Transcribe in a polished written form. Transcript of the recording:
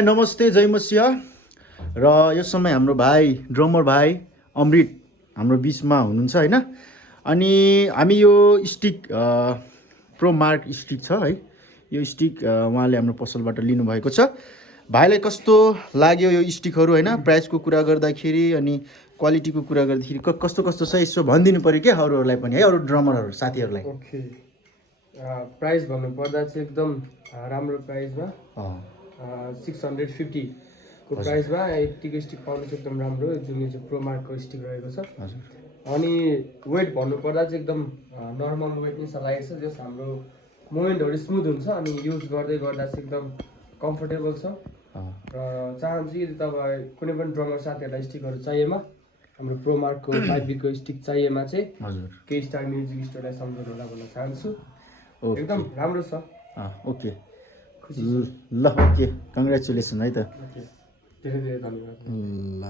नमस्ते, जय मसिया। र यस समय हाम्रो भाइ ड्रमर भाइ अमृत हाम्रो बिचमा हुनुहुन्छ हैन। अनि हामी यो स्टिक प्रो मार्क स्टिक छ है, यो स्टिक उहाँले हाम्रो पसलबाट लिनुभएको छ। भाइलाई कस्तो लाग्यो यो स्टिकहरू हैन, प्राइसको कुरा गर्दाखेरि अनि क्वालिटीको कुरा गर्दाखेरि कस्तो कस्तो छ यसो भनिदिनु पर्यो क्या अरूहरूलाई पनि है, अरू ड्रमरहरू साथीहरूलाई। ओके, प्राइस भन्नुपर्दा चाहिँ एकदम राम्रो प्राइसमा 650 को प्राइसमा 80 को स्टिक पाउनु चाहिँ एकदम राम्रो, जुन यो चाहिँ प्रो मार्कको स्टिक रहेको छ। अनि वेट भन्नुपर्दा चाहिँ एकदम नर्मल वेट नै छ लागेको छ, जस हाम्रो मोमेन्टहरू स्मुथ हुन्छ अनि युज गर्दै गर्दा चाहिँ एकदम कम्फर्टेबल छ। र चाहन्छु यदि तपाईँ कुनै पनि ड्रमर साथीहरूलाई स्टिकहरू चाहिएमा हाम्रो प्रो मार्कको 5B को स्टिक चाहिएमा चाहिँ केही स्टार म्युजिक स्टोरलाई सम्झनु होला भन्न चाहन्छु। एकदम राम्रो छ। ओके ल, ओके, कङ्ग्रेचुलेसन है त। धेरै धेरै धन्यवाद। ल।